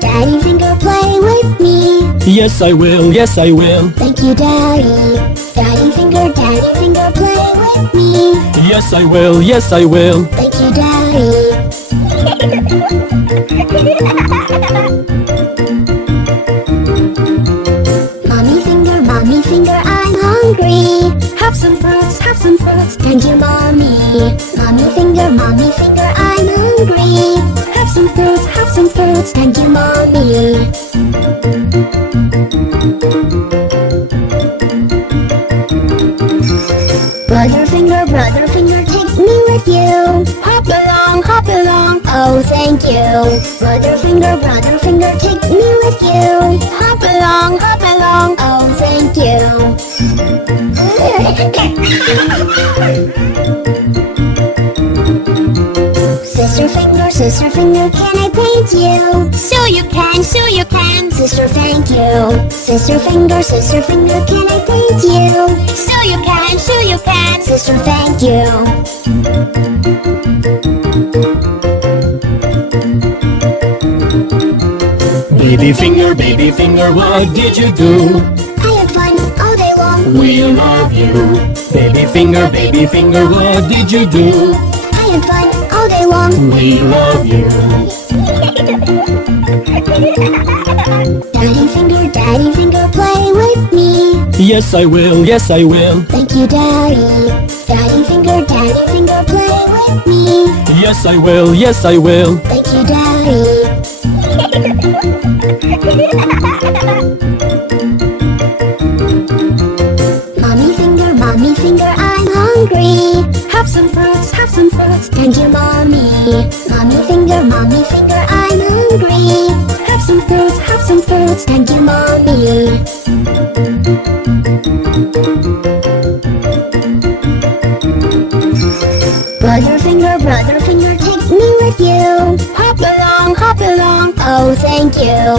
Daddy finger, play with me. Yes, I will, yes, I will. Thank you, Daddy. Daddy finger, play with me. Yes, I will, yes, I will. Thank you, Daddy. Mommy finger, I'm hungry. Have some fruits, and you, Mommy. Mommy finger, I'm hungry. Have some fruits, and you, Mommy. Brother finger, take me with you. Hop along, oh thank you. Brother finger, take me with you. Hop along, oh thank you. Sister finger, can I paint you? So you can. Sister, thank you. Sister finger, can I paint you? So you can. Sister, thank you. Baby finger, what did you do? I had fun all day long. We love you. Baby finger, what did you do? I had fun all day long. We love you. Daddy finger, play with me. Yes, I will, yes, I will. Thank you, Daddy. Daddy finger, play with me. Yes, I will, yes, I will. Thank you, Daddy. Mommy finger, I'm hungry. Have some fruits, and you, Mommy. Mommy finger, I'm hungry. Have some fruits, and you, Mommy. Brother finger, take me with you. Hop along, oh thank you.